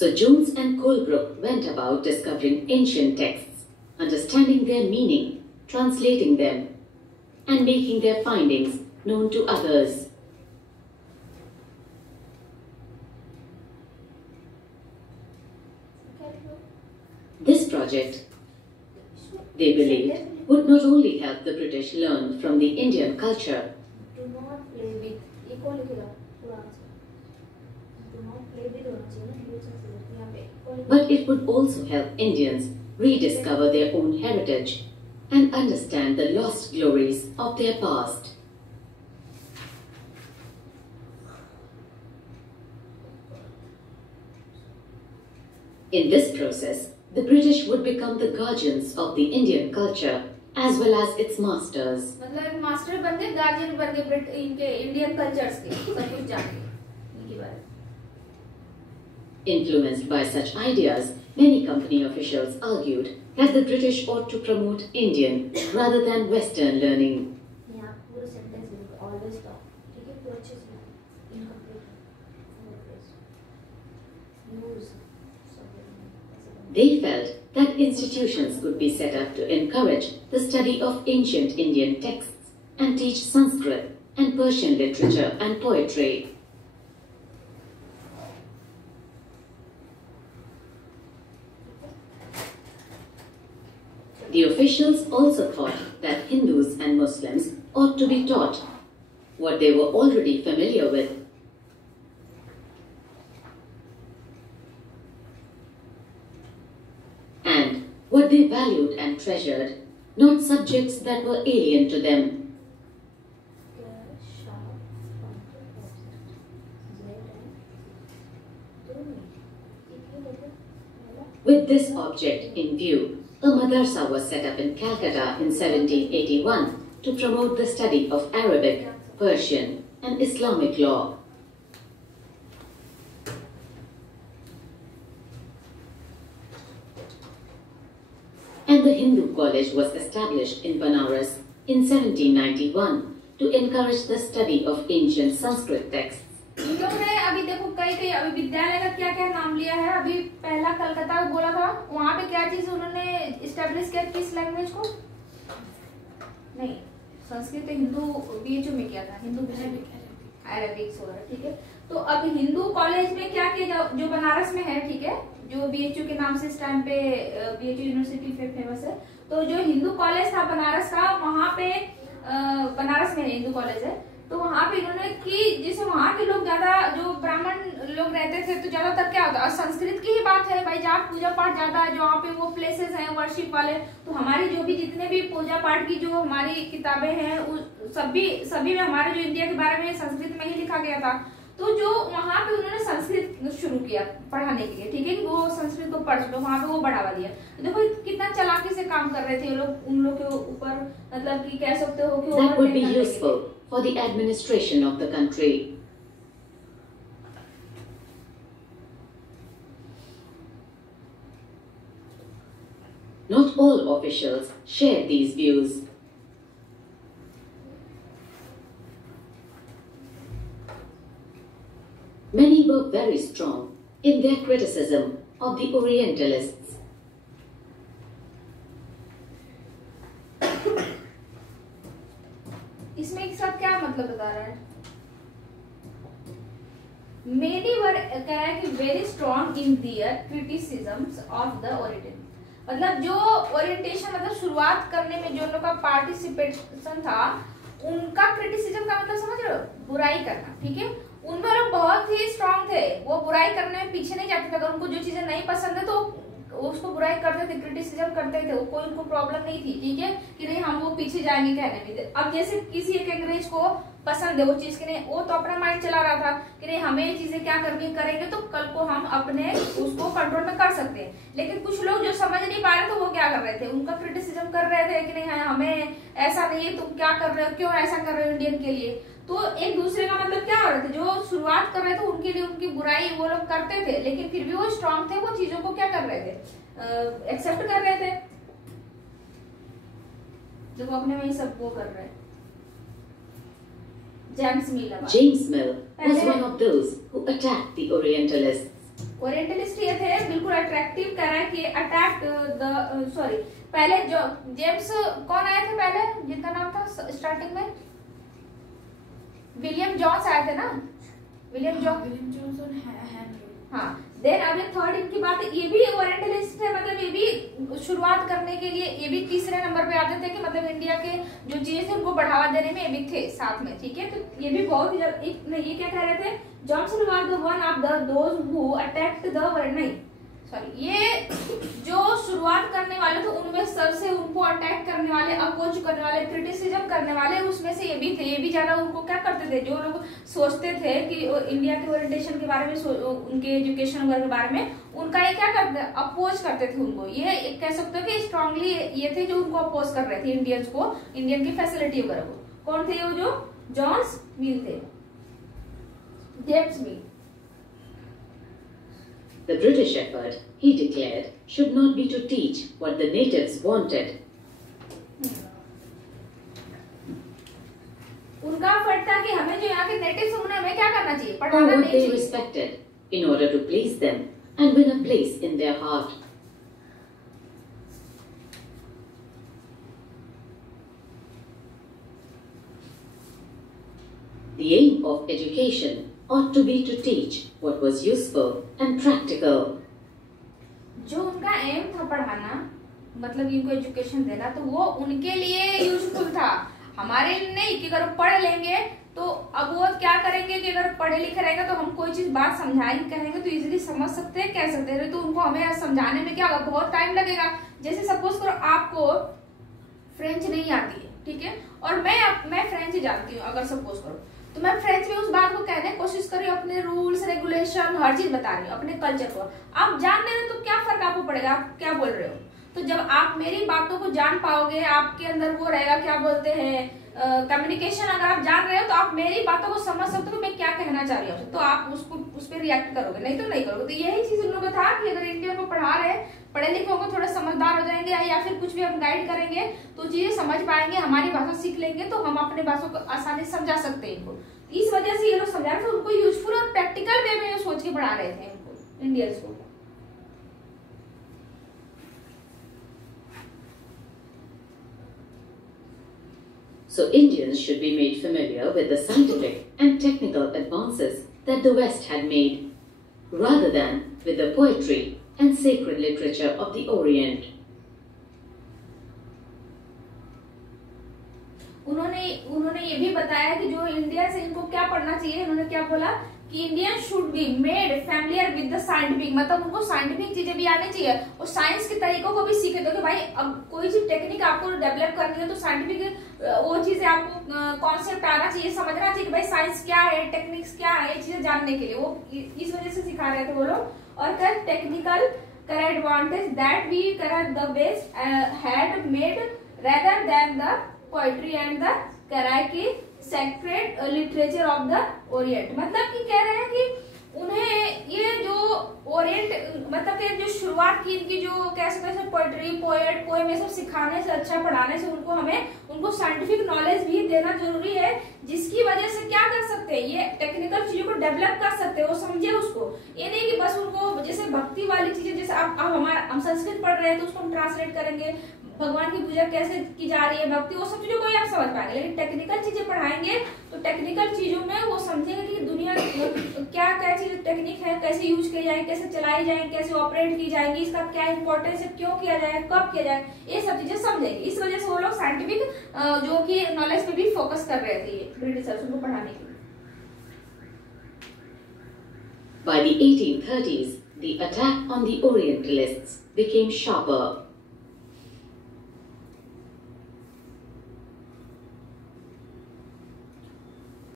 So Jones and Colebrook went about discovering ancient texts, understanding their meaning, translating them, and making their findings known to others. This project, they believed, would not only help the British learn from the Indian culture, but it would also help Indians rediscover their own heritage and understand the lost glories of their past. In this process, the British would become the guardians of the Indian culture as well as its masters. मतलब master बन गए, guardian बन गए इनके Indian cultures के, सब कुछ जान गए इनके बारे में. Influenced by such ideas, many company officials argued that the British ought to promote Indian rather than Western learning. यहाँ पूरा सेंटेंस लिखो, always stop, ठीक है, तो अच्छे से incomplete, use. They felt that institutions could be set up to encourage the study of ancient Indian texts and teach Sanskrit and Persian literature and poetry. The officials also thought that Hindus and Muslims ought to be taught what they were already familiar with. And what they valued and treasured, not subjects that were alien to them. With this object in view, a madrasa was set up in Calcutta in 1781 to promote the study of Arabic, Persian, and Islamic law. And the Hindu College was established in Banaras in 1791 to encourage the study of ancient Sanskrit texts. इन्होंने अभी देखो कई अभी विद्यालय का क्या क्या नाम लिया है. अभी पहला कलकत्ता बोला था, वहाँ पे क्या चीज उन्होंने इस्टेब्लिश किया, किस लैंग्वेज को? नहीं, संस्कृत हिंदू बीएचयू में किया था, हिंदू अरेबिक वगैरह, ठीक है. तो अब हिंदू कॉलेज में क्या किया, जो बनारस में है, ठीक है, जो बीएचयू के नाम से इस टाइम पे बीएचयू यूनिवर्सिटी फेमस है. तो जो हिंदू कॉलेज था बनारस का, वहाँ पे बनारस में हिंदू कॉलेज है, तो वहाँ पे इन्होंने कि जैसे वहाँ के लोग ज्यादा जो ब्राह्मण लोग रहते थे, तो ज्यादातर क्या होता है, संस्कृत की ही बात है भाई, जहाँ पूजा पाठ ज्यादा है, जो वहाँ पे वो प्लेसेस हैं वर्शिप वाले, तो हमारी जो भी जितने भी पूजा पाठ की जो हमारी किताबें हैं, सभी में हमारे जो इंडिया के बारे में संस्कृत में ही लिखा गया था. तो जो वहाँ पे उन्होंने संस्कृत शुरू किया पढ़ाने के लिए, ठीक है, कि वो संस्कृत को पढ़ सको, वहाँ पे वो बढ़ावा दिया. देखो कितना चालाकी से काम कर रहे थे लोग, उन लोग के ऊपर, मतलब कि कह सकते हो कि that would be useful for the administration of the country. Not all officials shared these views. Many were very strong in their criticism of the Orientalists. इसमें सब क्या मतलब बता रहा है? Many were कह रहा है कि very strong in their criticisms of the Oriental. मतलब जो ओरिएंटेशन, मतलब शुरुआत करने में जो लोग का पार्टिसिपेशन था, उनका क्रिटिसिज्म का मतलब समझ रहे हो, बुराई करना, ठीक है. उनमें लोग बहुत ही स्ट्रांग थे, वो बुराई करने में पीछे नहीं जाते थे. अगर उनको जो चीजें नहीं पसंद है तो उसको बुराई करते थे, क्रिटिसिज्म करते थे, कोई उनको प्रॉब्लम नहीं थी, ठीक है, कि नहीं हम वो पीछे जाएंगे कहने में. अब जैसे किसी एक अंग्रेज को पसंद है वो चीज, के नहीं, वो तो अपना माइंड चला रहा था कि नहीं हमें ये चीजें क्या करनी, करेंगे तो कल को हम अपने उसको कंट्रोल में कर सकते हैं. लेकिन कुछ लोग जो समझ नहीं पा रहे थे, वो क्या कर रहे थे, उनका क्रिटिसिज्म कर रहे थे कि नहीं हमें ऐसा नहीं है, तुम क्या कर रहे हो, क्यों ऐसा कर रहे हो इंडियन के लिए. तो एक दूसरे का मतलब क्या हो रहे थे, जो शुरुआत कर रहे थे उनके लिए उनकी बुराई वो लोग करते थे, लेकिन फिर भी वो स्ट्रांग थे, वो चीजों को क्या कर रहे थे, एक्सेप्ट कर रहे थे. जो वो अपने में ही सब वो कर रहे हैं. James Mill was one of those who attacked the Orientalists. Orientalist ये थे बिल्कुल अट्रैक्टिव, कह रहे हैं कि अटैक द सॉरी पहले जो जेम्स कौन आए थे पहले जिनका नाम था स्टार्टिंग में, विलियम जॉन्स आए थे ना, विलियम जॉन्स और हेनरी। हाँ, देन अभी थर्ड इनकी बात है, ये भी ओरिएंटलिस्ट है, मतलब ये भी शुरुआत करने के लिए ये भी तीसरे नंबर पे आते थे कि मतलब इंडिया के जो चीजें थे उनको बढ़ावा देने में ये भी थे साथ में, ठीक है। तो ये भी बहुत ये क्या कह रहे थे, Johnson was the one of the those who attacked the नहीं सॉरी, ये जो शुरुआत करने वाले थे उनमें सबसे उनको अटैक करने वाले, अपोज करने वाले, क्रिटिसिज्म करने वाले उसमें से ये भी थे। ये भी ज्यादा उनको क्या करते थे, जो लोग सोचते थे कि इंडिया के ओरिएंटेशन के बारे में, उनके एजुकेशन वगैरह के बारे में, उनका ये क्या करते, अपोज करते थे उनको। ये कह सकते हो कि स्ट्रांगली ये थे जो उनको अपोज कर रहे थे इंडियंस को, इंडियन की फैसिलिटी वगैरह को। कौन थे वो, जो जॉन्स मिल थे, James mill. The British effort, he declared, should not be to teach what the natives wanted. उनका एफर्ट था कि हमें जो यहाँ के नेटिव्स हैं हमें क्या करना चाहिए, Or पढ़ाना what नहीं they चाहिए। respected, in order to please them and win a place in their heart. The aim of education ought to be to teach what was useful and practical. जो उनका एम था पढ़ाना, मतलब इनको education देना, तो वो उनके लिए यूजफुल था, हमारे लिए नहीं। कि अगर पढ़ लेंगे तो अब वो क्या करेंगे कि अगर पढ़े लिखे रहेंगे तो हम कोई चीज बात समझाएंगे कहेंगे तो इजीली समझ सकते हैं, कह सकते हैं। तो उनको हमें समझाने में क्या होगा, बहुत टाइम लगेगा। जैसे सपोज करो आपको फ्रेंच नहीं आती है, ठीक है, और मैं फ्रेंच जानती हूँ, अगर सपोज करो तो मैं फ्रेंच में उस बात को कहने की कोशिश कर रही हूँ, अपने रूल्स रेगुलेशन हर चीज बता रही हूँ, अपने कल्चर को आप जान रहे हो, तो क्या फर्क आपको पड़ेगा आप क्या बोल रहे हो। तो जब आप मेरी बातों को जान पाओगे, आपके अंदर वो रहेगा, क्या बोलते हैं, कम्युनिकेशन, अगर आप जान रहे हो तो आप मेरी बातों को समझ सकते हो मैं क्या कहना चाह रही हूँ, तो आप उसको उस पर रिएक्ट करोगे, नहीं तो नहीं करोगे। तो यही चीज उन लोगों का था कि अगर इंडिया को पढ़ा रहे, पढ़े लिखे होंगे, थोड़े समझदार हो जाएंगे, या फिर कुछ भी हम गाइड करेंगे तो चीजें समझ पाएंगे, हमारी भाषा सीख लेंगे, तो हम अपने भाषा को आसानी से समझा सकते हैं इनको। इस वजह से ये लोग समझा रहे थे, उनको यूजफुल और प्रैक्टिकल वे में सोच के पढ़ा रहे थे इनको, इंडियंस को। So Indians should be made familiar with the scientific and technical advances that the West had made, rather than with the poetry and sacred literature of the Orient. उन्होंने ये भी बताया कि जो इंडिया से इनको क्या पढ़ना चाहिए। उन्होंने क्या बोला कि Indian should be made familiar with the scientific, मतलब उनको साइंटिफिक चीजें भी आनी चाहिए और साइंस के तरीकों को भी सीखे। तो कि भाई अब कोई चीज टेक्निक आपको डेवलप करनी है तो साइंटिफिक वो चीजें आपको कॉन्सेप्ट आना चाहिए, समझना चाहिए कि भाई साइंस क्या है, टेक्निक्स क्या है, ये चीजें जानने के लिए वो इस वजह से सिखा रहे थे वो लोग। और कर टेक्निकल कर एडवांटेज दैट वी कर the best had made rather than the poetry and the कराई की sacred literature of the Orient. मतलब कि कह रहे हैं कि उन्हें ये जो ओरिएंट मतलब कि जो शुरुआत की इनकी जो कह सकते हैं पोइट्री पोएट पोएम ये सब सिखाने से, अच्छा पढ़ाने से उनको साइंटिफिक नॉलेज भी देना जरूरी है, जिसकी वजह से क्या कर सकते हैं ये टेक्निकल चीजों को डेवलप कर सकते हैं, वो समझे उसको। ये नहीं कि बस उनको जैसे भक्ति वाली चीजें, जैसे हम संस्कृत पढ़ रहे हैं तो उसको हम ट्रांसलेट करेंगे, भगवान की पूजा कैसे की जा रही है, भक्ति, वो सब चीजों को आप समझ पाएंगे। लेकिन टेक्निकल चीजें पढ़ाएंगे तो टेक्निकल चीजों में वो समझेंगे कि दुनिया क्या क्या चीज टेक्निक है, कैसे यूज किया जाए, कैसे चलाई जाए, कैसे ऑपरेट की जाएगी, इसका क्या इंपॉर्टेंस है, क्यों किया जाए, कब किया जाए, ये सब चीजें समझेंगे। इस वजह से वो लोग साइंटिफिक जो कि नॉलेज पे भी फोकस कर रहे थे ब्रिटिशर्स उनको पढ़ाने के लिए। By the 1830s, the attack on the Orientalists became sharper.